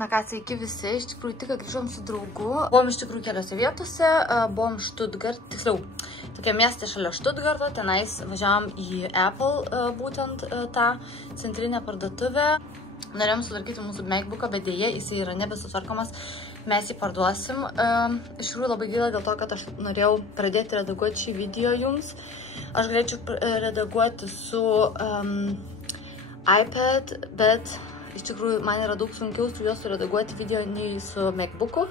Na ką, sveiki visi, iš tikrųjų tik grįžom su draugu. Buvom iš tikrųjų keliose vietose, buvom Stuttgart, tiksliau, tokia miestė šalia Stuttgarto, tenais važiavom į Apple, būtent tą centrinę parduotuvę. Norėjom sutvarkyti mūsų MacBooką, bet dėja jisai yra nebesutvarkomas, mes jį parduosim. Iš tikrųjų labai gaila dėl to, kad aš norėjau pradėti redaguoti šį video jums. Aš galėčiau redaguoti su iPad, bet iš tikrųjų, man yra daug sunkiau su juo suredaguoti video nei su MacBooku,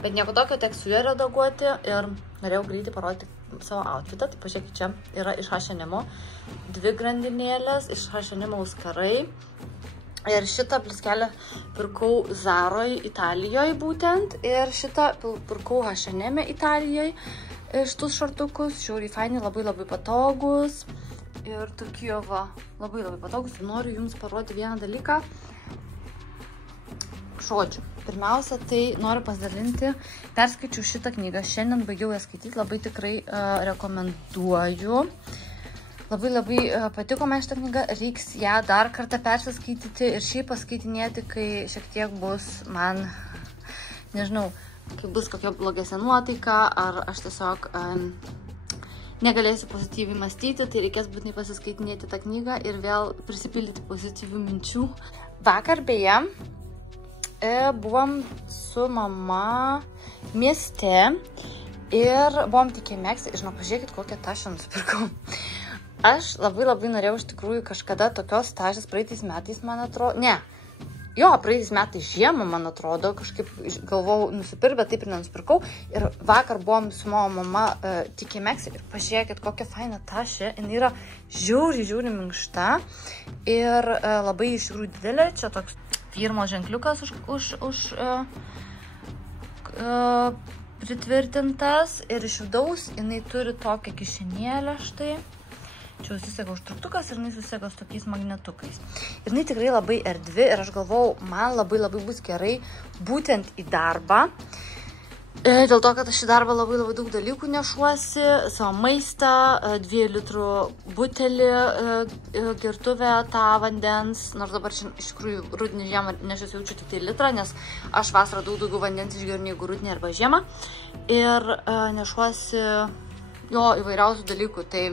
bet nieko tokio, tek su juo redaguoti ir norėjau greitai parodyti savo outfitą. Tai pažiūrėkit, čia yra iš H&M, 2 grandinėlės, iš H&M auskarai. Ir šitą pliskelę pirkau Zaroj Italijoje būtent, ir šitą pirkau H&M Italijoje, šitus šortukus, žiauriai faini, labai patogus. Ir tokie va, labai patogus. Noriu jums parodyti vieną dalyką. Žodžiu, pirmiausia, tai noriu pasidalinti, perskaičiau šitą knygą, šiandien baigiau ją skaityti, labai tikrai rekomenduoju. Labai patiko man šitą knygą, reiks ją dar kartą persiskaityti ir šiaip paskaitinėti, kai šiek tiek bus man, nežinau, kai bus kokia blogesnė nuotaika, ar aš tiesiog negalėsiu pozityviai mąstyti, tai reikės būtinai pasiskaitinėti tą knygą ir vėl prisipildyti pozityvių minčių. Vakar beje, buvom su mama mieste ir buvom tik Mekse. Žinau, pažiūrėkit, kokią tašę nusipirkau. Aš labai norėjau iš tikrųjų kažkada tokios tašės praeitais metais, man atrodo. Ne. Jo, praeitais metais žiemą, man atrodo, kažkaip galvojau nusipirkti, bet taip ir nenusipirkau. Ir vakar buvom su mano mama tik Mekse ir pažiūrėkit, kokia faina tašė. Jis yra žiauriai minkšta ir labai iš tikrųjų didelė. Čia toks firmos ženkliukas pritvirtintas ir iš vidaus jinai turi tokią kišenėlę štai. Čia susisega užtruktukas ir jinai susisega su tokiais magnetukais. Ir jinai tikrai labai erdvi ir aš galvau, man labai bus gerai būtent į darbą. Dėl to, kad aš į darbą labai daug dalykų nešuosi, savo maistą, 2 litrų butelį, gertuvę, tą vandens, nors dabar iš tikrųjų rudenį žiemą nešiuosi jaučiu tik tai litrą, nes aš vasarą daugiau vandens išgeriu negu rudenį arba žiemą. Ir nešuosi jo įvairiausių dalykų, tai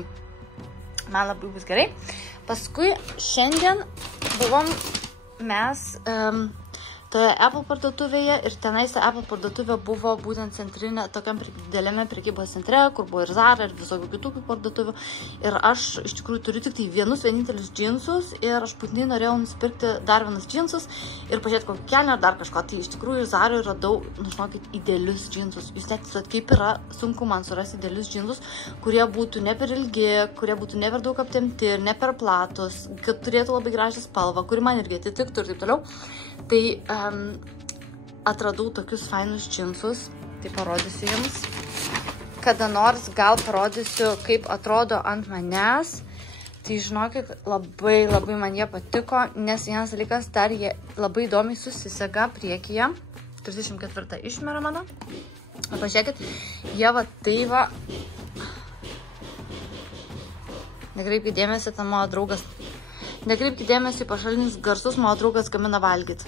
man labai bus gerai. Paskui šiandien buvom mes toje Apple parduotuvėje ir tenais ta Apple parduotuvė buvo būtent centrinė, tokiam dideliame prekybos centre, kur buvo ir Zara, ir visokių kitų parduotuvių. Ir aš iš tikrųjų turiu tik tai vienintelius džinsus ir aš būtinai norėjau nusipirkti dar vienus džinsus ir pažiūrėti kokį kelnę ar dar kažko. Tai iš tikrųjų Zaroje radau, žinokit, idealius džinsus. Jūs net kaip yra sunku man surasti idealius džinsus, kurie būtų ne per ilgi, kurie būtų ne per daug aptempti ir ne per platus, kad turėtų labai gražią spalvą, kuri man irgi atitiktų ir taip toliau. Tai atradau tokius fainus džinsus, tai parodysiu jums. Kada nors gal parodysiu, kaip atrodo ant manęs. Tai žinokit, labai man jie patiko, nes vienas dalykas, dar jie labai įdomiai susisega priekyje. 34 išmera mano. Pažiūrėkit, jie va tai va. Nekreipkite dėmesį, ten mano draugas. Nekreipkite dėmesį į pašalinius garsus, mano draugas gamina valgyti.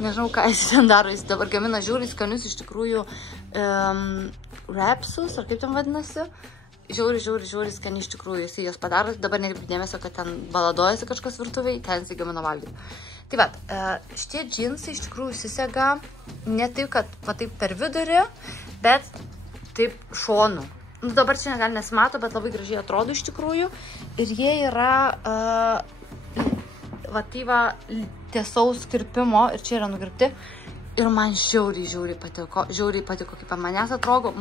Nežinau, ką jis ten daro, jis dabar gamina žiauriai skanius iš tikrųjų wrapsus, ar kaip ten vadinasi. Žiauriai skani iš tikrųjų, jis jas padaro, dabar nekreipkite dėmesio, kad ten baladojasi kažkas virtuviai, ten jis gamina valgyti. Tai va, šitie džinsai iš tikrųjų susisega ne taip, kad va taip per vidurį, bet taip šonu. Nu, dabar čia gal nesimato, bet labai gražiai atrodo iš tikrųjų. Ir jie yra tiesaus kirpimo ir čia yra nukirpti. Ir man žiauriai patiko, kaip ant manęs atrodo.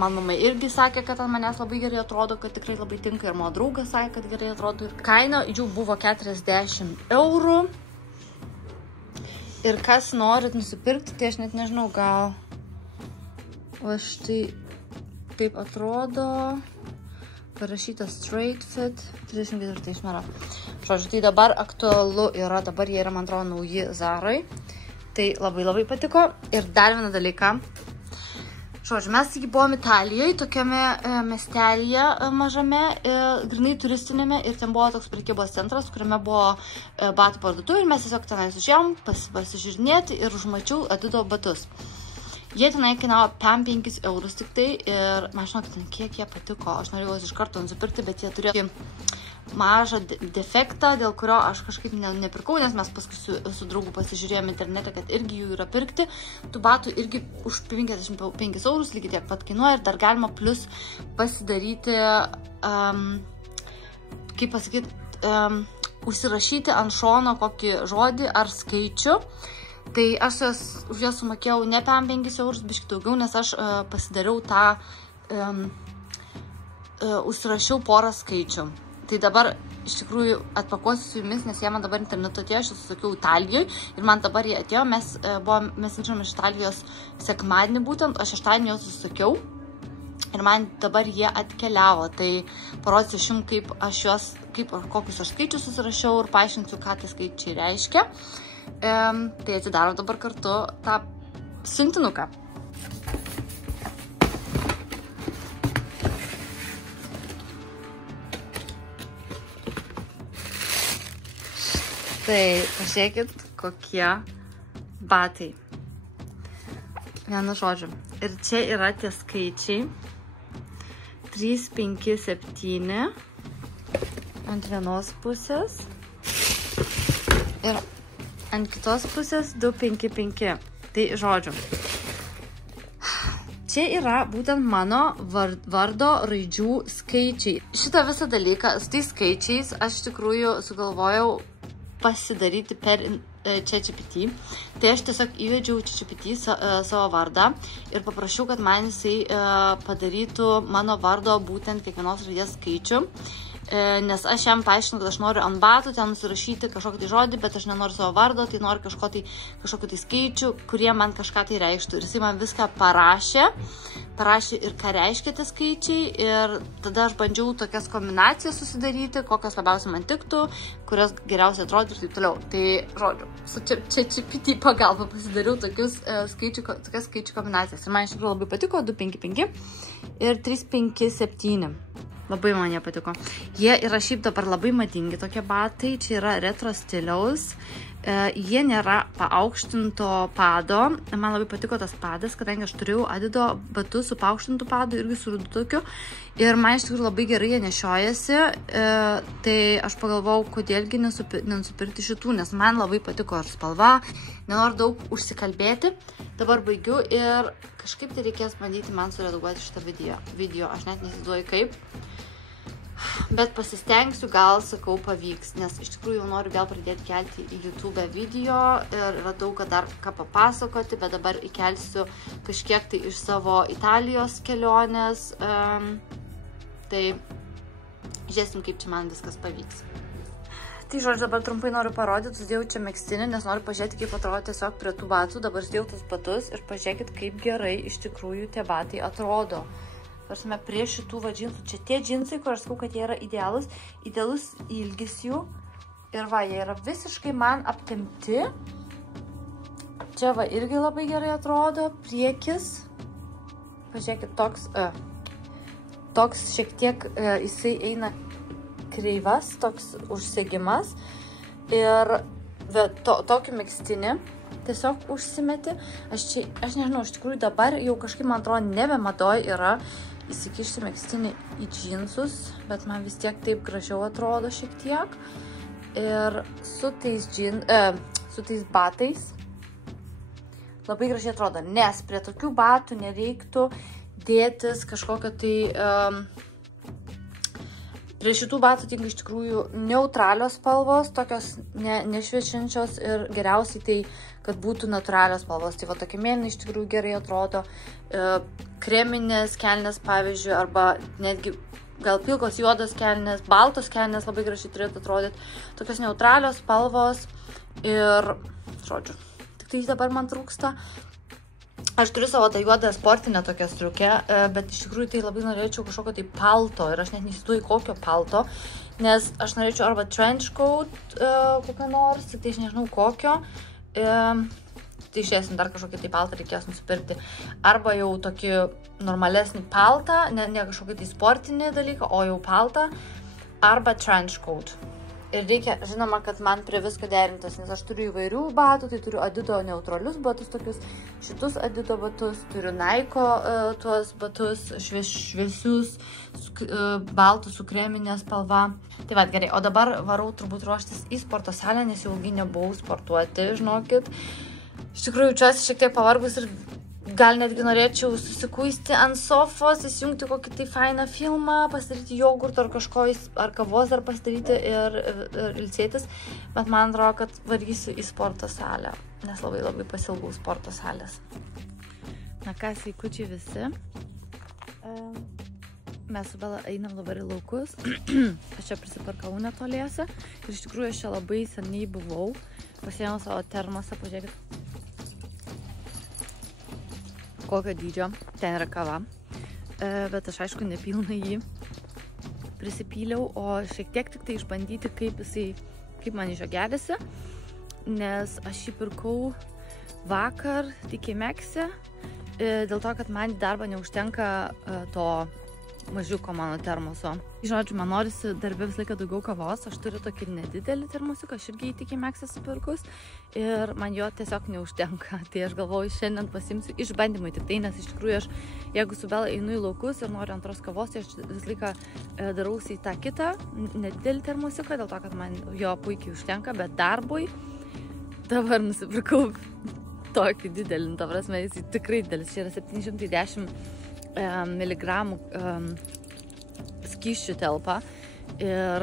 Man mama irgi sakė, kad ant manęs labai gerai atrodo, kad tikrai labai tinka. Ir mano draugas sakė, kad gerai atrodo. Ir kaina jų buvo 40 eurų. Ir kas norit nusipirkti, tai aš net nežinau, gal va štai taip atrodo, parašyta straight fit, 34 išmera. Žodžiu, tai dabar aktualu yra, dabar jie yra, man atrodo, nauji Zarai. Tai labai patiko. Ir dar vieną dalyką, Žodžiu, mes taigi buvom Italijoje, tokiame miestelėje mažame, grinai turistinėme, ir ten buvo toks prekybos centras, kuriame buvo batų parduotuvė, ir mes tiesiog tenais užėjom pasižiūrinėti ir užmačiau Adido batus. Jie tenai kainavo 5 eurus tik tai, ir man žinokit, kiek jie patiko, aš norėjau juos iš karto nusipirkti, bet jie turėjo mažą defektą, dėl kurio aš kažkaip nepirkau, nes mes paskui su draugu pasižiūrėjome internete, kad irgi jų yra pirkti. Tų batų irgi už 55 eurus lygiai tiek pat kainuoja, ir dar galima plus pasidaryti, kaip pasakyti, užsirašyti ant šono kokį žodį ar skaičių. Tai aš už jas sumokėjau ne 5 eurus, biškį daugiau, nes aš pasidariau tą, užsirašiau porą skaičių. Tai dabar iš tikrųjų atpakuosiu su jumis, nes jie man dabar internetu atėjo, aš susakiau Italijoje, ir man dabar jie atėjo, mes grįžom iš Italijos sekmadienį būtent, aš šeštadienį juos susakiau, ir man dabar jie atkeliavo. Tai parodysiu jums, kaip aš juos, kokius aš skaičius susirašiau, ir paaiškinsiu, ką tie skaičiai reiškia. Tai atidaro dabar kartu tą siuntinuką. Tai pažiūrėkit, kokie batai. Vienu žodžiu. Ir čia yra tie skaičiai. 3, 5, 7 ant vienos pusės. Ir ant kitos pusės 2, 5, 5. Tai žodžiu. Čia yra būtent mano vardo raidžių skaičiai. Šitą visą dalyką, su tais skaičiais, aš iš tikrųjų sugalvojau pasidaryti per ChatGPT. Tai aš tiesiog įvedžiau ChatGPT savo vardą ir paprašiau, kad man jisai padarytų mano vardo būtent kiekvienos raidės skaičių. Nes aš jam paaiškinu, kad aš noriu ant batų ten nusirašyti kažkokį tai žodį, bet aš nenoriu savo vardo, tai noriu kažkokį tai skaičių, kurie man kažką tai reikštų. Ir jisai man viską parašė ir ką reiškia tie skaičiai, ir tada aš bandžiau tokias kombinacijas susidaryti, kokios labiausiai man tiktų, kurios geriausiai atrodo ir taip toliau. Tai, žodžiu, su ChatGPT pagalba pasidariau tokias skaičių kombinacijas. Ir man iš tikrųjų labai patiko 2, 5, 5 ir 3, 5, 7. Labai man jie patiko. Jie yra šiaip dabar labai madingi tokie batai. Čia yra retro stiliaus. Jie nėra paaukštinto pado. Man labai patiko tas padas, kadangi aš turėjau Adido batus su paaukštintu padu, irgi su rudu tokiu. Ir man iš tikrųjų labai gerai jie nešiojasi. Tai aš pagalvojau, kodėlgi nenusipirkti šitų, nes man labai patiko ir spalva. Nenoriu daug užsikalbėti. Dabar baigiu ir kažkaip tai reikės bandyti man suredaguoti šitą video. Aš net nesiduoju kaip. Bet pasistengsiu, gal, sakau, pavyks, nes iš tikrųjų jau noriu vėl pradėti kelti į YouTube video ir radau, kad dar ką papasakoti, bet dabar įkelsiu kažkiek tai iš savo Italijos kelionės. Tai žiūrėsim, kaip čia man viskas pavyks. Tai žodžiu, dabar trumpai noriu parodyti, susidėjau čia megztinį, nes noriu pažiūrėti, kaip atrodo tiesiog prie tų batų. Dabar susidėjau tas batus ir pažiūrėkit, kaip gerai iš tikrųjų tie batai atrodo. Varsime prie šitų va džinsų. Čia tie džinsai, kur aš sakau, kad jie yra idealus ilgis jų. Ir va, jie yra visiškai man aptempti. Čia va irgi labai gerai atrodo. Priekis. Pažiūrėkit, toks šiek tiek jisai eina kreivas, toks užsegimas. Ir tokį megztinį tiesiog užsimeti. Aš nežinau, iš tikrųjų dabar jau kažkaip, man atrodo, nebemadoj yra įsikišti megztinį į džinsus, bet man vis tiek taip gražiau atrodo šiek tiek. Ir su tais batais labai gražiai atrodo, nes prie tokių batų nereiktų dėtis kažkokio tai... Prie šitų batų tinka iš tikrųjų neutralios spalvos, tokios nešviečiančios, ir geriausiai tai, kad būtų natūralios spalvos. Tai va, tokie mėlynai iš tikrųjų gerai atrodo. Kreminės kelnės, pavyzdžiui, arba netgi gal pilkos juodos kelnės, baltos kelnės labai gražiai turėtų atrodyti. Tokios neutralios spalvos ir, žodžiu, tik tai dabar man trūksta. Aš turiu savo tą juodą sportinę tokią striukę, bet iš tikrųjų tai labai norėčiau kažkokio tai palto ir aš net neįsivaizduoju kokio palto, nes aš norėčiau arba trench coat kokio nors, tai aš nežinau kokio. tai išėsim dar kažkokį tai paltą reikės nusipirkti. Arba jau tokį normalesnį paltą, ne kažkokį tai sportinį dalyką, o jau paltą, arba trench coat. Ir reikia, žinoma, kad man prie visko derintas, nes aš turiu įvairių batų, tai turiu Adido neutralius batus tokius, šitus Adido batus, turiu Nike tuos batus, šviesius, baltų su kreminė spalva. Tai va, gerai, o dabar varau turbūt ruoštis į sporto salę, nes jau ilgai nebuvau sportuoti, žinokit. Iš tikrųjų, jaučiuosi šiek tiek pavargus ir gal netgi norėčiau susikuisti ant sofos, įsijungti kokį tai fainą filmą, pasidaryti jogurtą ar kažko, ar kavos dar pasidaryti ir ilsėtis. Bet man atrodo, kad varysiu į sporto salę, nes labai pasilgau sporto salės. Na ką, sveikučiai visi. Mes su Bela einam dabar į laukus. Aš čia prisiparkau netoliese. Ir iš tikrųjų aš čia labai seniai buvau. Pasiėmiau savo termosą, pažiūrėkit. Kokio dydžio, ten yra kava, bet aš aišku nepilnai jį prisipyliau, o šiek tiek tik tai išbandyti, kaip man iš jo gerėsi, nes aš jį pirkau vakar TK Maxxe, dėl to, kad man į darbą neužtenka to mažiuko mano termoso. Žodžiu, man norisi darbė visą laiką daugiau kavos, aš turiu tokį nedidelį termosiuką, aš irgi į TK Maxxe supirkus ir man jo tiesiog neužtenka. Tai aš galvoju, šiandien pasimsiu išbandymui tik tai, nes iš tikrųjų aš, jeigu su Bela einu į laukus ir noriu antros kavos, tai aš visą laiką darausi į tą kitą nedidelį termosiuką, dėl to, kad man jo puikiai užtenka, bet darbui dabar nusipirkau tokį didelį, ta prasme, jis tikrai didelis, čia yra 710 miligramų skysčių telpa ir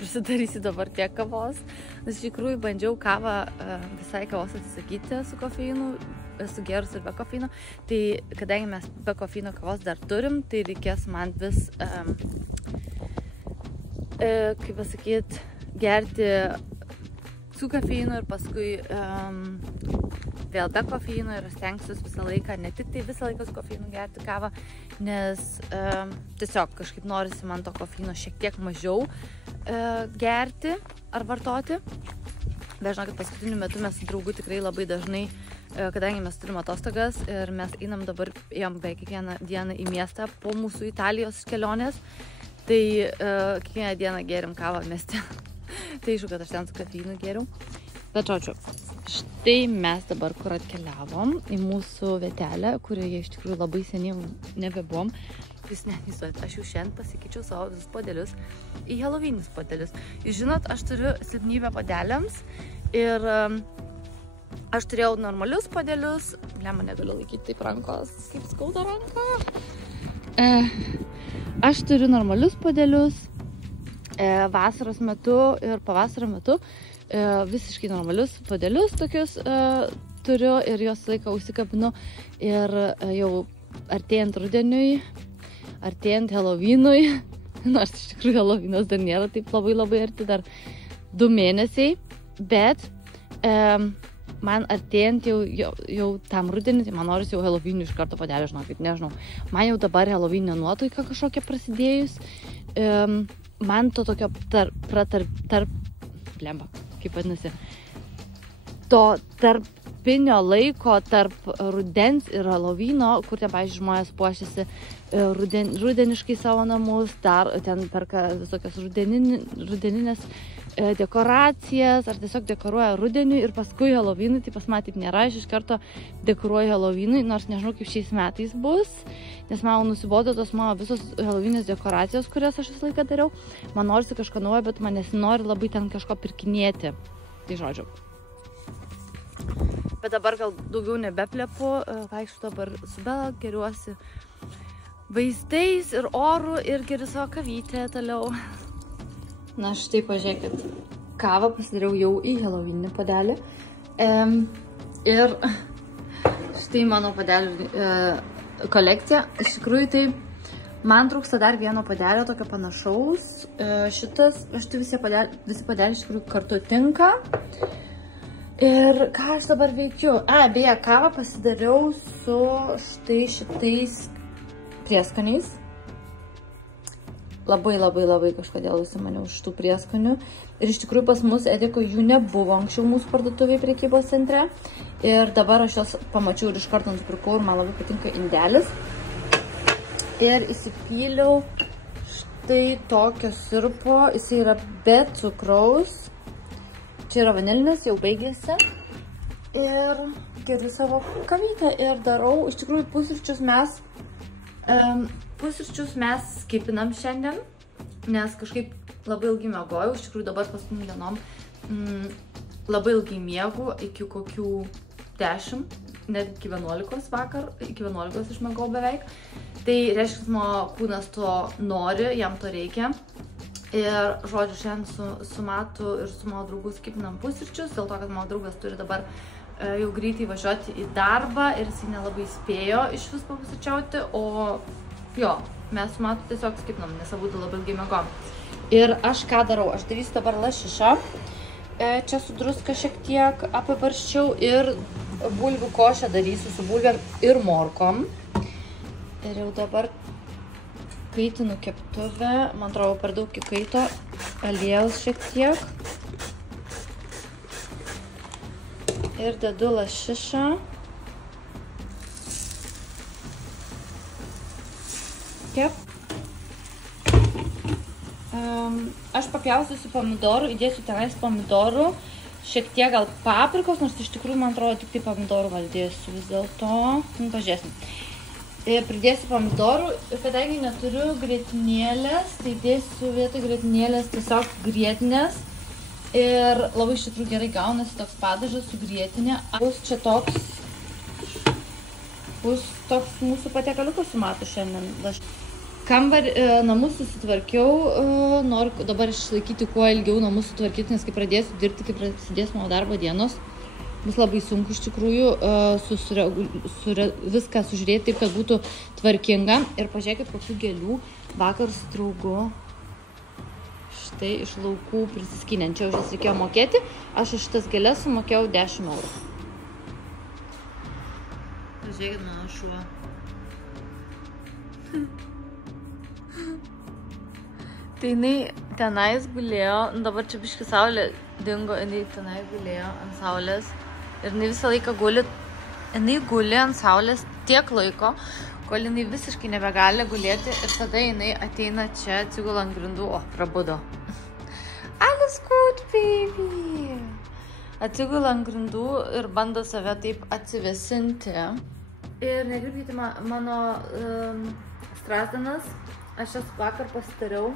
prisidarysiu dabar tiek kavos. Nes iš tikrųjų bandžiau kavą visai kavos atsisakyti su kofeinu, esu gerus ir be kofeino. Tai kadangi mes be kofeino kavos dar turim, tai reikės man vis, kaip pasakyt, gerti su kofeinu ir paskui vėl be kofeino ir stengsiuosi visą laiką, ne tik tai visą laiką su kofeinu gerti kavą, nes tiesiog kažkaip norisi man to kofeino šiek tiek mažiau gerti ar vartoti. Bet žinokit, paskutiniu metu mes su draugu tikrai labai dažnai, kadangi mes turim atostogas ir mes einam dabar, ėjom beveik kiekvieną dieną į miestą po mūsų Italijos kelionės, tai kiekvieną dieną gėrim kavą mieste. Tai aišku, kad aš ten su kofeinu gėriau. Bet žodžiu, štai mes dabar kur atkeliavom į mūsų vietelę, kurioje iš tikrųjų labai seniai nebebuvom. Jūs neįsivaizduojat, aš jau šiandien pasikeičiau savo visus podelius į Halloweeninius podelius. Jūs žinot, aš turiu silpnybę podeliams ir aš turėjau normalius podelius. Lemą negaliu laikyti taip rankos, kaip skauda ranką. Aš turiu normalius podelius vasaros metu ir pavasario metu. Visiškai normalius podelius tokius turiu ir juos laiką užsikabinu ir jau artėjant rudeniui, artėjant Halloweenui, nors iš tikrųjų Halloweenas dar nėra taip labai arti, dar 2 mėnesiai, bet man artėjant jau tam rudenį, tai man norisi jau Halloweenui iš karto podelį, žinokit, nežinau, man jau dabar Halloweenio nuotaika kažkokia prasidėjus, man to tokio blemba, kaip vadinasi, to tarpinio laiko tarp rudens ir Halloweeno, kur ten, pavyzdžiui, žmonės puošiasi rudeniškai savo namus, dar ten perka visokias rudeninės dekoracijas, ar tiesiog dekoruoja rudeniui ir paskui Halloweenui, tai pas man taip nėra, aš iš karto dekoruoju Halloweenui, nors nežinau, kaip šiais metais bus, nes man nusibodo tos mano visos Halloweenės dekoracijos, kurias aš visą laiką dariau. Man norisi kažką naujo, bet man nesinori labai ten kažko pirkinėti. Tai žodžiu. Bet dabar gal daugiau nebeplepu, vaikščiu dabar su Bela, geriuosi vaizdais ir orų ir geriu savo kavytę toliau. Na štai pažiūrėkit, kavą pasidariau jau į Halloweeninį podelį. Ir štai mano podelių kolekcija. Iš tikrųjų tai man trūksta dar vieno podelio, tokio panašaus. Štai visi podeliai iš tikrųjų kartu tinka. Ir ką aš dabar veikiu? Beje, kavą pasidariau su štai šitais prieskoniais. labai kažkodėl užsimaniau už tų prieskonių. Ir iš tikrųjų pas mus Ediko jų nebuvo anksčiau mūsų parduotuvėje prekybos centre. Ir dabar aš jos pamačiau ir iš karto nusipirkau ir man labai patinka indelis. Ir įsipyliau štai tokio sirupo. Jis yra be cukraus. Čia yra vanilinis, jau baigėsi. Ir geriu savo kavytę ir darau. Iš tikrųjų pusryčius mes skipinam šiandien, nes kažkaip labai ilgai miegojau. Iš tikrųjų dabar paskutinį dienom labai ilgai miegu, iki kokių 10, net iki 11 vakar, iki 11 išmiegau beveik. Tai reiškia, mano kūnas to nori, jam to reikia. Ir, žodžiu, šiandien su Matu ir su mano draugu skipinam pusryčius, dėl to, kad mano draugas turi dabar jau greitai važiuoti į darbą ir jis nelabai spėjo iš vis papusryčiauti, o jo, mes su Matu tiesiog skipinam, nes abudu labai ilgai miegom. Ir aš ką darau? Aš darysiu dabar lašišą. Čia su druska šiek tiek apibarščiau ir bulvių košę darysiu su bulvėm ir morkom. Ir jau dabar kaitinu keptuvę, man atrodo per daug įkaito, aliejaus šiek tiek. Ir dedu lašišą. Kep. Aš papjaustysiu pomidorų, įdėsiu tenais pomidorų, šiek tiek gal paprikos, nors iš tikrųjų man atrodo tik tai pomidorų valdėsiu vis dėlto. Pažiūrėsim. Pridėsiu pomidorų ir kadangi neturiu grietinėlės, tai dėsiu vietoj grietinėlės tiesiog grietinės. Ir labai iš tikrųjų gerai gaunasi toks padažas su grietinė. Bus čia toks mūsų patiekaliukas su Matu šiandien. Namus susitvarkiau, noriu dabar išlaikyti kuo ilgiau namus sutvarkyti, nes kai pradėsiu dirbti, kai prasidės mano darbo dienos, bus labai sunku iš tikrųjų viską sužiūrėti taip, kad būtų tvarkinga. Ir pažiūrėkit, kokių gėlių vakar su draugu štai iš laukų prisiskynenčiau, už jas reikėjo mokėti. Aš iš šitas gėlės sumokėjau 10 eurų. Pažiūrėkit mano šuo. Tai jinai tenais gulėjo, dabar čia biški saulė dingo, jinai tenai gulėjo ant saulės. Ir jinai visą laiką guli ant saulės tiek laiko, kol jinai visiškai nebegali gulėti ir tada jinai ateina čia, atsigula ant grindų, prabudo. Alles gut, baby! Atsigula ant grindų ir bando save taip atsivesinti. Ir negribkite mano strazdanas, aš jas vakar pasitariau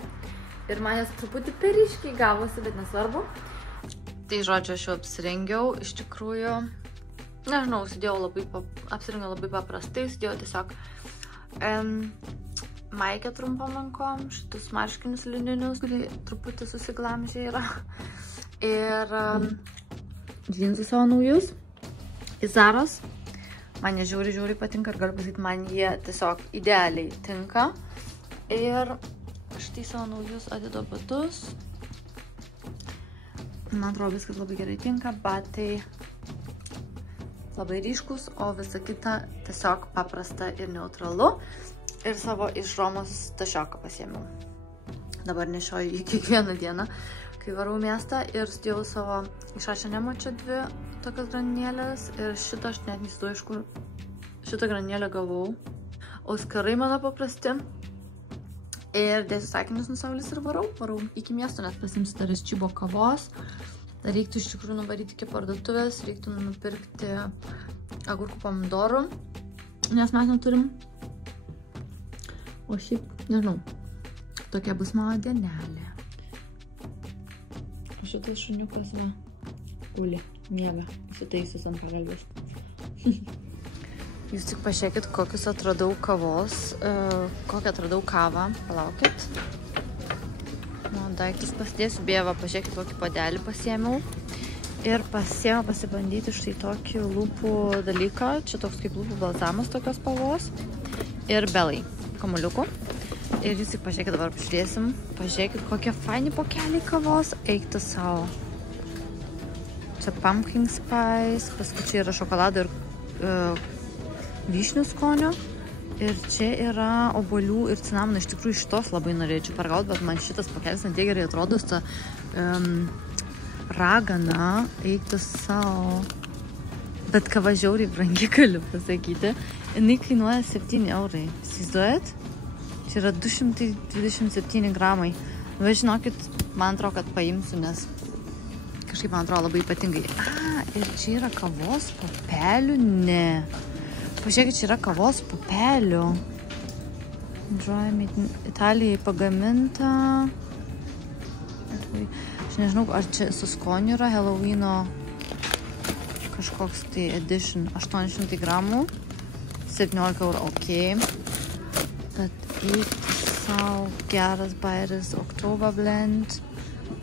ir man jas truputį periškiai gavosi, bet nesvarbu. Tai žodžiu, aš jau apsirengiau, iš tikrųjų, nežinau, apsirengiau labai paprastai, sudėjau tiesiog maikę trumpom rankom, šitus marškinius lininius, kurie truputį susiglamžė yra. Ir džinsus savo naujus, Izaros. Man jie žiauriai patinka ir galiu pasakyti, man jie tiesiog idealiai tinka. Ir štai savo naujus Adido batus. Man atrodo, viskas labai gerai tinka, batai labai ryškus, o visa kita tiesiog paprasta ir neutralu. Ir savo iš Romos tašioką pasiėmiau. Dabar nešioju jį kiekvieną dieną, kai varau miestą ir sudėjau savo iš H&M čia 2 tokias grandinėlės ir šitą aš net neįsivaizduoju, iš kur šitą grandinėlę gavau. Auskarai mano paprasti. Ir dėsiu sakinius nuo saulės ir varau iki miesto, nes pasimsiu dar Čibo kavos. Dar reiktų iš tikrųjų nuvaryti iki parduotuvės, reiktų nupirkti agurkų pomidorų, nes mes neturim. O šiaip, nežinau, tokia bus mano dienelė. O šitas šuniukas va, guli, miega, įsitaisus ant pagalbės. Jūs tik pažiūrėkit, kokius atradau kavos, kokią atradau kavą, palaukit. Nu, daiktus pasidėsiu, bėva, pažiūrėkit, kokį padelį pasiėmiau. Ir pasiėmiau pasibandyti štai tokį lūpų dalyką, čia toks kaip lūpų balzamas tokios spalvos. Ir belai, kamuliukų. Ir jūs tik pažiūrėkit, dabar pažiūrėsim, pažiūrėkit, kokie faini pokeliai kavos, eiktų savo. Čia pumpkin spice, paskui čia yra šokolado ir vyšnių skonio. Ir čia yra obuolių ir cinamono. Iš tikrųjų šitos labai norėčiau paragauti, bet man šitas pakelis netiek gerai atrodo. Ta ragana, eikti savo. Bet kava žiauriai brangi, galiu pasakyti. Jinai kainuoja 7 eurai. Įsivaizduojat? Čia yra 227 gramai. Va, žinokit, man atrodo, kad paimsiu, nes kažkaip man atrodo labai ypatingai. Ir čia yra kavos pupelių? Ne. Pažiūrėkit, čia yra kavos pupelių. Italijai pagaminta. Aš nežinau, ar čia su skoniu yra Halloweeno kažkoks tai edition. 800 gramų. 17 eurų, ok. Bet eikti savo geras bairis. Oktoberblend.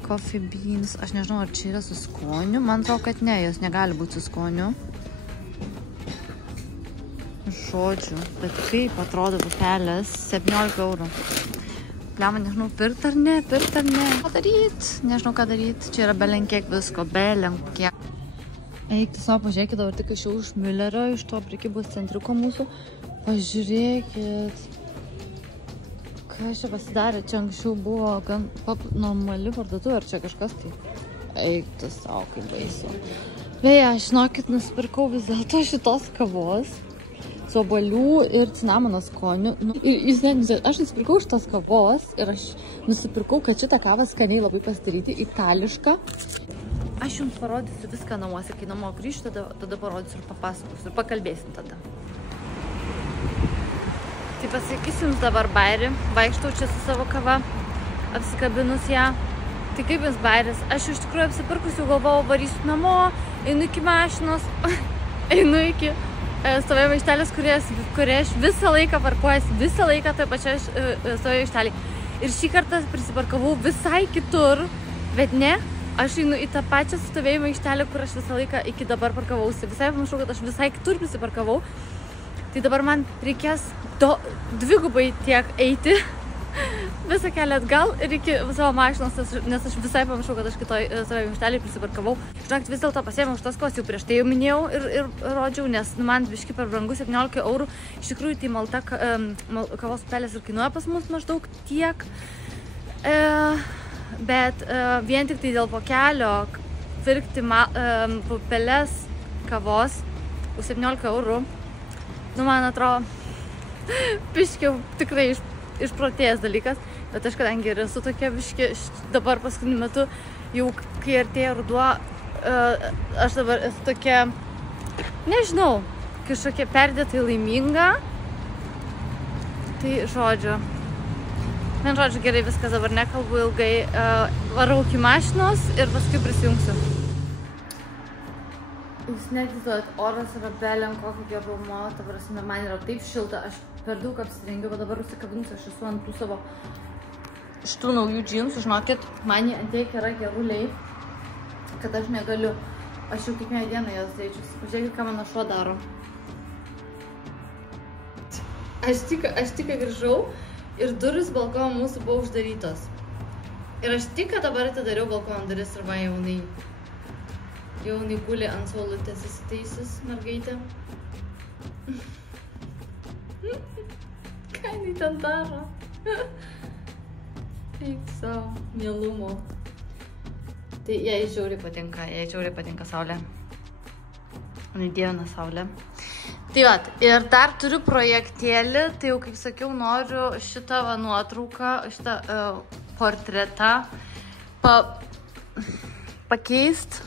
Coffee beans. Aš nežinau, ar čia yra su skoniu. Man atrodo, kad ne, jos negali būti su skoniu. Žodžiu, bet kaip atrodo pupelės, 17 eurų. Pliama, nežinau, pirkt ar ne. Ką daryt? Nežinau, ką daryt. Čia yra belenkiek visko, belenkiek. Eikti savo, pažiūrėkit, dabar tik iš jau iš Müllerio, iš to prekybos centriuko mūsų. Pažiūrėkit. Ką čia pasidarė? Čia anksčiau buvo gan normali parduotuvė, ar čia kažkas tai? Eikti savo, kaip baisu. Beje, žinokit, nusipirkau vis dėlto šitos kavos. Su obuolių ir cinamono skoniu. Aš nusipirkau šitos kavos ir aš nusipirkau, kad šitą kavą skaniai labai pasidaryti, itališką. Aš jums parodysiu viską namuose, kai namo grįžtu, tada parodysiu ir papasakosiu ir pakalbėsim tada. Tai pasakysiu jums dabar bairį, vaikštau čia su savo kava, apsikabinus ją. Tai kaip jums bairis? Aš iš tikrųjų apsipirkusiu, galvojau, varysiu namo, einu iki mašinos, einu iki stovėjimo aikštelės, kurie aš visą laiką parkuojuosi, visą laiką toje pačioje stovėjimo aikštelėje. Ir šį kartą prisiparkavau visai kitur, bet ne, aš einu į tą pačią stovėjimo aikštelę, kur aš visą laiką iki dabar parkavausi. Visai panašu, kad aš visai kitur prisiparkavau. Tai dabar man reikės dvigubai tiek eiti visą kelią atgal ir iki savo mašinos, nes aš visai panašu, kad aš kitoj stovėjimo aikštelėje prisiparkavau. Žinokit, vis dėlto pasiėmiau šitos kavos, jau prieš tai jau minėjau ir rodžiau, nes man biški per brangu 17 eurų. Iš tikrųjų, tai malta kavos pupelės ir kainuoja pas mus maždaug tiek. Bet vien tik tai dėl pokelio pirkti pupelės kavos už 17 eurų, nu man atrodo, biški tikrai išprotėjęs dalykas, bet aš kadangi ir esu tokia biški, dabar paskutiniu metu, jau kai artėja ruduo, aš dabar esu tokia, nežinau, kažkokia perdėtai laiminga. Tai žodžiu, gerai, viskas dabar nekalbu ilgai, varau iki mašinos ir paskui prisijungsiu. Jūs negirdojat, oras yra belen kokio gerumo, ta prasme, man yra taip šilta, aš per daug apsirengiu, bet dabar užsikabinsiu, aš esu ant tų savo šitų naujų džinsų, žinokit, man jie antiek yra geruliai, kad aš negaliu, aš jau kiekvieną dieną jas dėčius. Pažiūrėkit, ką mano šuo daro. Aš tik grįžau ir duris balkono mūsų buvo uždarytos. Ir aš tik dabar atidariau balkono duris ir va jaunai guli ant saulutės įsiteisis mergaitė. Ką jinai ten daro? Eik savo, mielumo. Tai jai žiauriai patinka saulė. Jinai dievina saulę. Tai vat, ir dar turiu projektėlį, tai jau kaip sakiau, noriu šitą nuotrauką, šitą portretą pakeist.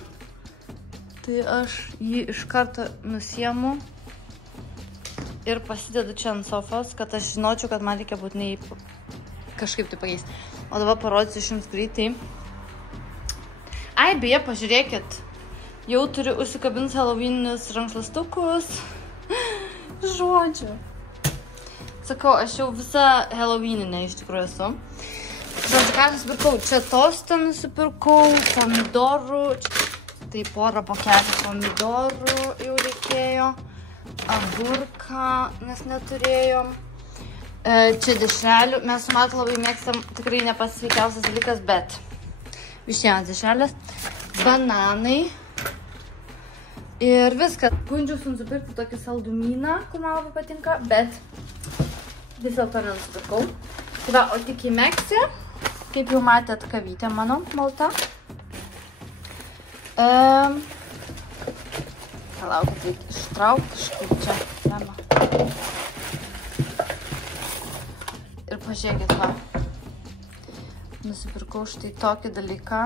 Tai aš jį iš karto nusiemu ir pasidedu čia ant sofos, kad aš žinočiau, kad man reikia būtinai kažkaip tai pakeisti. O dabar parodysiu iš jums greitai. Ai, beje, pažiūrėkit. Jau turiu užsikabinus Halloweeninius rankšluostukus. Žodžiu. Sakau, aš jau visa Halloweeninė iš tikrųjų esu. Žodžiu, ką nusipirkau? Čia tostą nusipirkau, pomidorų. Tai porą pakelių pomidorų jau reikėjo. Agurką, nes neturėjom. Čia dešrelių. Mes su Matu labai mėgstam, tikrai nepasveikiausias dalykas, bet vištienos dešrelės. Bananai. Ir viską. Gundžiausi nusipirkti tokį saldumyną, kur man labai patinka, bet Visą to nenusipirkau. Tai va, o tik į Meksį, kaip jau matėt, kavytė mano malta. Palaukit, reikia ištraukti kažkaip čia. Lema. Ir pažiūrėkit, va. Nusipirkau štai tokį dalyką.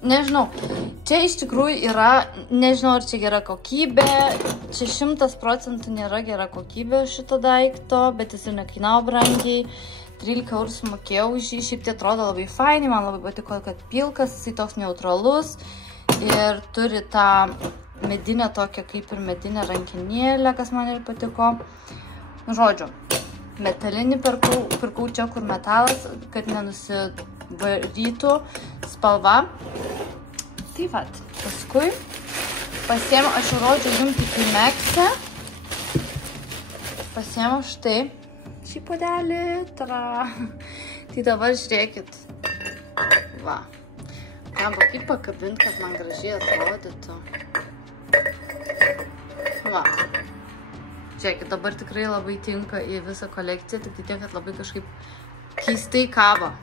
Nežinau, čia iš tikrųjų yra, nežinau, ar čia gera kokybė, čia 100% nėra gera kokybė šito daikto, bet jis ir nekainavo brangiai, 13 eurų sumokėjau už jį, šiaip tai atrodo labai fainai, man labai patiko, kad pilkas, jisai toks neutralus ir turi tą medinę tokią kaip ir medinę rankinėlę, kas man ir patiko. Nu, žodžiu, metalinį pirkau čia, kur metalas, kad nenusivarytų spalva. Tai vat, paskui pasiėmiau, aš jau rodžiau jums tik į Meksę. Pasiėmiau štai šį puodelį. Tai dabar žiūrėkit. Va. Galima kaip pakabinti, kad man gražiai atrodytų. Va. Žiūrėkit, dabar tikrai labai tinka į visą kolekciją, tik tiek, kad labai kažkaip keistai kaba.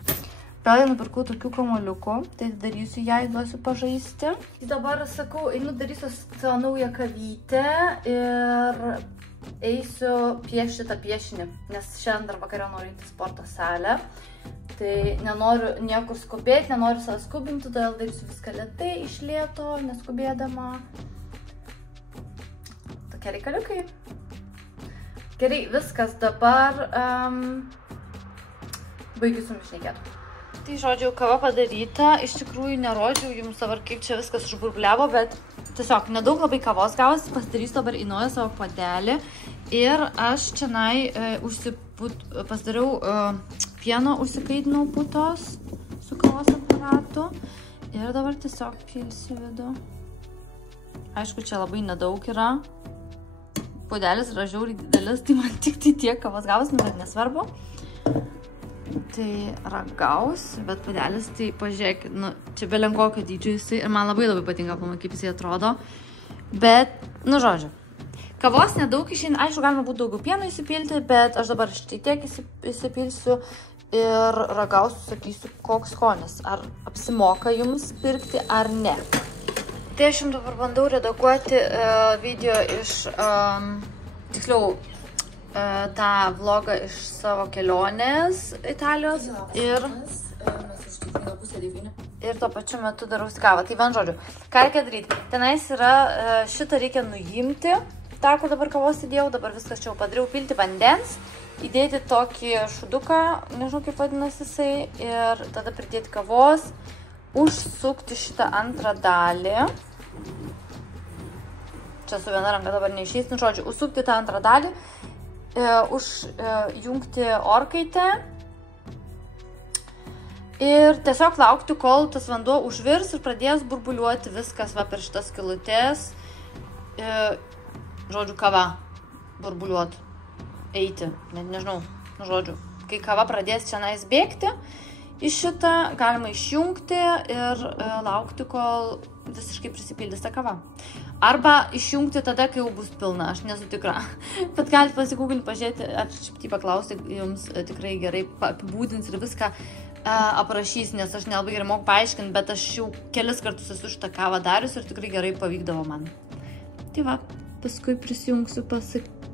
Vėl nupirkau tokių kamuoliukų, tai darysiu ją, duosiu pažaisti. Dabar, sakau, einu darysiu savo naują kavytę ir eisiu piešti tą piešinį, nes šiandien dar vakarą noriu eiti į sporto salę. Tai nenoriu niekur skubėti, nenoriu save skubinti, todėl darysiu viską lėtai, iš lėto, neskubėdama. Tokie reikaliukai. Gerai, viskas, dabar baigiu su jumis šnekėti. Tai, žodžiu, kava padaryta, iš tikrųjų nerodžiau jums dabar, kaip čia viskas užburbliavo, bet tiesiog nedaug labai kavos gavosi, pasidarysiu dabar į naują savo puodelį ir aš čianai pasidariau pieno, užsikaitinau putos su kavos aparatu ir dabar tiesiog pilsiu vidų. Aišku, čia labai nedaug yra, puodelis yra žiauriai didelis, tai man tik tai tiek kavos gavosi, bet nesvarbu. Tai ragausiu, bet puodelis, tai pažiūrėkit, nu, čia belenkokio dydžio jisai ir man labai patinka pamatyti, kaip jisai atrodo. Bet, nu, žodžiu, kavos nedaug išeina, aišku, galima būtų daugiau pieno įsipilti, bet aš dabar štai tiek įsipilsiu ir ragausiu, sakysiu, koks skonis, ar apsimoka jums pirkti ar ne. Tai aš jums dabar bandau redaguoti video iš, tiksliau, tą vlogą iš savo kelionės Italijos ir tuo pačiu metu darausi kavą. Tai vien žodžiu, ką reikia daryti? Tenais yra, šitą reikia nuimti, tą, kur dabar kavos įdėjau, dabar viskas čia jau padariau, pilti vandens, įdėti tokį šuduką, nežinau kaip vadinasi jisai, ir tada pridėti kavos, užsukti šitą antrą dalį. Čia su viena ranka dabar neišeis, nu žodžiu, užsukti tą antrą dalį, užjungti orkaitę ir tiesiog laukti, kol tas vanduo užvirs ir pradės burbuliuoti viskas va per šitas skylutes. Žodžiu, kava burbuliuoti, eiti, net nežinau, nu žodžiu, kai kava pradės čianais bėgti, iš šitą galima išjungti ir laukti, kol visiškai prisipildys ta kava. Arba išjungti tada, kai jau bus pilna, aš nesu tikra. Bet galite pasigūginti, pažiūrėti, ar šiaip paklausti, jums tikrai gerai apibūdins ir viską aprašys, nes aš nelabai gerai moku paaiškinti, bet aš jau kelis kartus esu šitą kavą darius ir tikrai gerai pavykdavo man. Tai va, paskui prisijungsiu,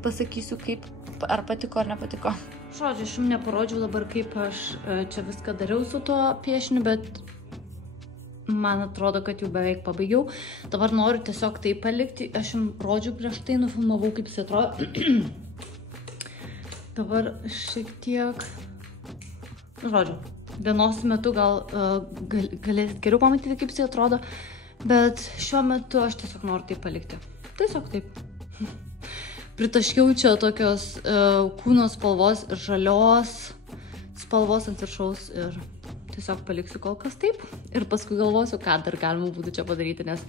pasakysiu, kaip, ar patiko ar nepatiko. Žodžiu, aš jums neparodžiau dabar, kaip aš čia viską dariau su tuo piešiniu, bet man atrodo, kad jau beveik pabaigiau. Dabar noriu tiesiog tai palikti. Aš jums rodžiau prieš tai, nufilmavau, kaip jis atrodo. Dabar šiek tiek, žodžiu, dienos metu gal galėsit geriau pamatyti, kaip jis atrodo, bet šiuo metu aš tiesiog noriu tai palikti. Tiesiog taip. Pritaškiau čia tokios kūno spalvos ir žalios spalvos ant viršaus ir tiesiog paliksiu kol kas taip. Ir paskui galvosiu, ką dar galima būtų čia padaryti, nes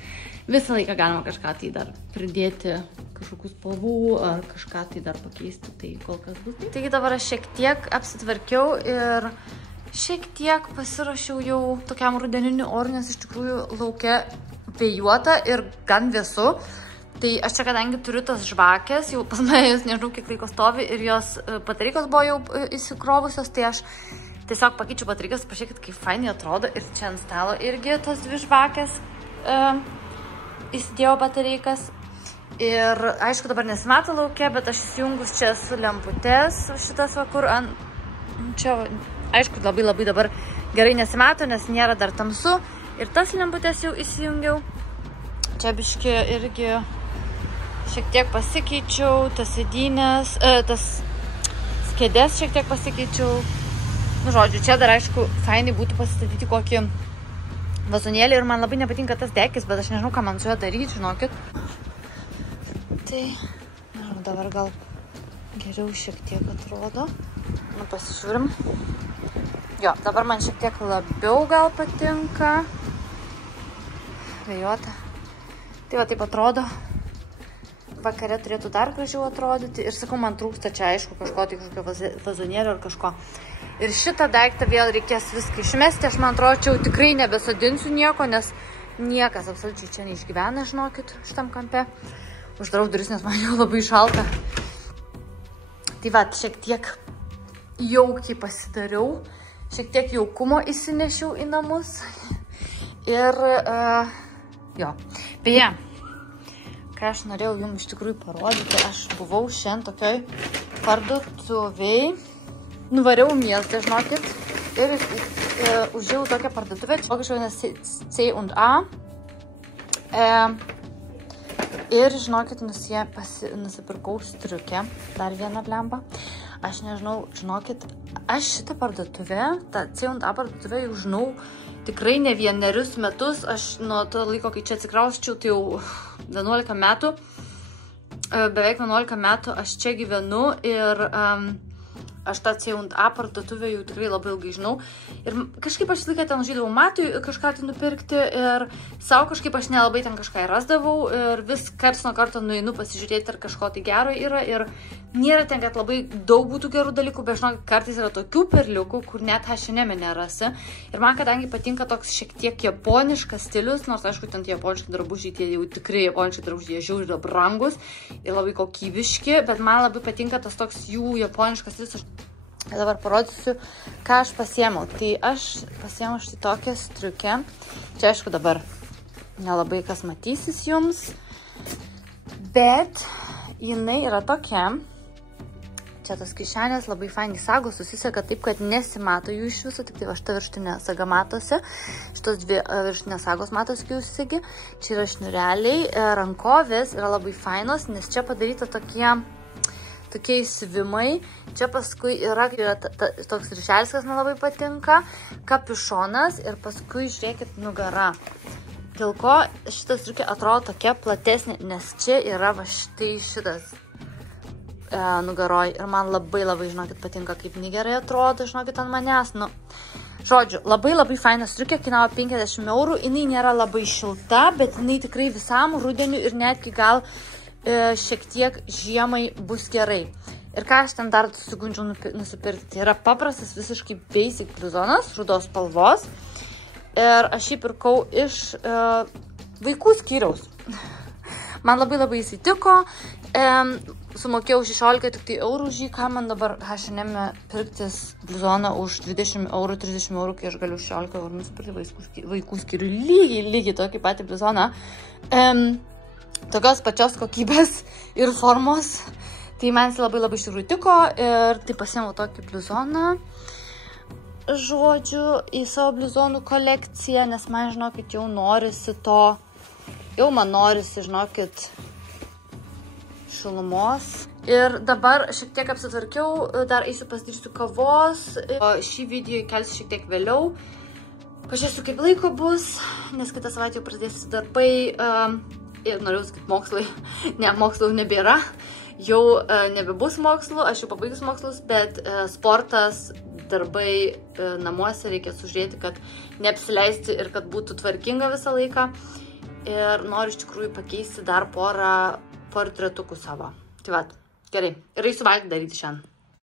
visą laiką galima kažką tai dar pridėti, kažkokių spalvų ar kažką tai dar pakeisti, tai kol kas bus taip. Taigi dabar aš šiek tiek apsitvarkiau ir šiek tiek pasirašiau jau tokiam rudeniniu oru, nes iš tikrųjų lauke vėjuota ir gan vėsu. Tai aš čia, kadangi turiu tas žvakės, jau pas mane jos nežinau, kiek laiko stovi ir jos baterijos buvo jau įsikrovusios, tai aš tiesiog pakeičiu baterijos, pažiūrėkit, kaip fainai atrodo. Ir čia ant stalo irgi tos 2 žvakės įsidėjau baterijos. Ir aišku, dabar nesimato laukia, bet aš įsijungus čia su lemputės, šitas va, kur ant... Čia, aišku, labai dabar gerai nesimato, nes nėra dar tamsu. Ir tas lemputės jau įsijungiau. Čia biški irgi šiek tiek pasikeičiau, tas sėdynės, tas kėdės šiek tiek pasikeičiau. Nu, žodžiu, čia dar, aišku, fainai būtų pasistatyti kokį vazonėlį ir man labai nepatinka tas dekis, bet aš nežinau, ką man su juo daryti, žinokit. Tai, nežinau, dabar gal geriau šiek tiek atrodo. Nu, pasižiūrim. Jo, dabar man šiek tiek labiau gal patinka. Vėjota. Tai va, taip atrodo. Vakare turėtų dar gražiau atrodyti. Ir sakau, man trūksta čia, aišku, kažkokio vazonėlio ar kažko. Ir šitą daiktą vėl reikės viską išmesti. Aš, man atrodo, čia jau tikrai nebesodinsiu nieko, nes niekas absoliučiai čia neišgyvena, žinokit, šitam kampe. Uždarau duris, nes man jau labai šalta. Tai va, šiek tiek jaukiai pasidariau. Šiek tiek jaukumo įsinešiau į namus. Ir, jo. Beje, ką aš norėjau jums iš tikrųjų parodyti, aš buvau šiandien tokioj parduotuviai. Nuvariau miestą, žinokit. Ir užėjau tokią parduotuvę, kažkokią C&A. Ir, žinokit, nusipirkau striukę, dar vieną blembą. Aš nežinau, žinokit, aš šitą parduotuvę, tą C&A parduotuvę jau žinau tikrai ne vienerius metus. Aš nuo to laiko, kai čia atsikrausčiau, tai jau 11 metų, beveik 11 metų aš čia gyvenu ir aš tą C&A parduotuvę jau tikrai labai ilgai žinau. Ir kažkaip aš laiką ten žydavau Matui kažką tai nupirkti ir savo kažkaip aš nelabai ten kažką rasdavau ir vis karts nuo karto nueinu pasižiūrėti, ar kažko tai gero yra. Ir nėra ten, kad labai daug būtų gerų dalykų, bet žinok, kartais yra tokių perliukų, kur net H&M nerasi. Ir man kadangi patinka toks šiek tiek japoniškas stilius, nors aišku, ten tie japoniški drabužiai, tie jau tikrai japoniški drabužiai, jie žiauriai yra brangus ir labai kokybiški, bet man labai patinka tas toks jų japoniškas stilius. Aš dabar parodysiu, ką aš pasiėmiau. Tai aš pasiėmiau štai tokią striukę. Čia aišku dabar nelabai kas matysis jums, bet jinai yra tokia. Čia tos kišenės labai fainai sagos susiseka taip, kad nesimato jų iš viso, tik tai va šita viršutinė saga matosi. Šitos 2 viršutinės sagos matosi, kai užsigi. Čia yra šniureliai, rankovės yra labai fainos, nes čia padaryta tokie įsivimai. Čia paskui yra toks ryšelis, kas man labai patinka, kapišonas ir paskui žiūrėkit nugara. Dėl ko šitas striukė atrodo tokia platesnė, nes čia yra va štai šitas nugaroj ir man labai, žinokit, patinka, kaip gerai atrodo, žinokit, ant manęs. Nu, žodžiu, labai faina striukė, kainavo 50 €, jinai nėra labai šilta, bet jinai tikrai visam rudeniu ir netgi gal šiek tiek žiemai bus gerai. Ir ką aš ten dar susigundžiau nusipirkti, tai yra paprastas visiškai basic bluzonas, rudos spalvos. Ir aš jį pirkau iš vaikų skyriaus. Man labai įsitiko. Sumokėjau 16 tik tai eurų už jį, ką man dabar H&M pirktis bluzoną už 20 €, 30 €, kai aš galiu 16 € nusipirkti vaikų skyrių lygiai tokį patį bluzoną. Tokios pačios kokybės ir formos. Tai man jis labai iš tikrųjų tiko ir tai pasiėmiau tokį bluzoną. Žodžiu, į savo bluzonų kolekciją, nes man, žinokit, jau norisi to, jau man norisi, žinokit, šilumos. Ir dabar šiek tiek apsitvarkiau, dar eisiu pasidarysiu kavos. Šį video įkelsiu šiek tiek vėliau. Pažiūrėsiu, kaip laiko bus, nes kitą savaitę jau prasidės darbai. Ir norėjau sakyti mokslai. Ne, mokslų nebėra. Jau nebebus mokslų, aš jau pabaigus mokslus, bet sportas, darbai namuose reikia sužiūrėti, kad neapsileisti ir kad būtų tvarkinga visą laiką. Ir noriu iš tikrųjų pakeisti dar porą portretukų savo. Tai va, gerai. Ir eisiu valgyti daryti šiandien.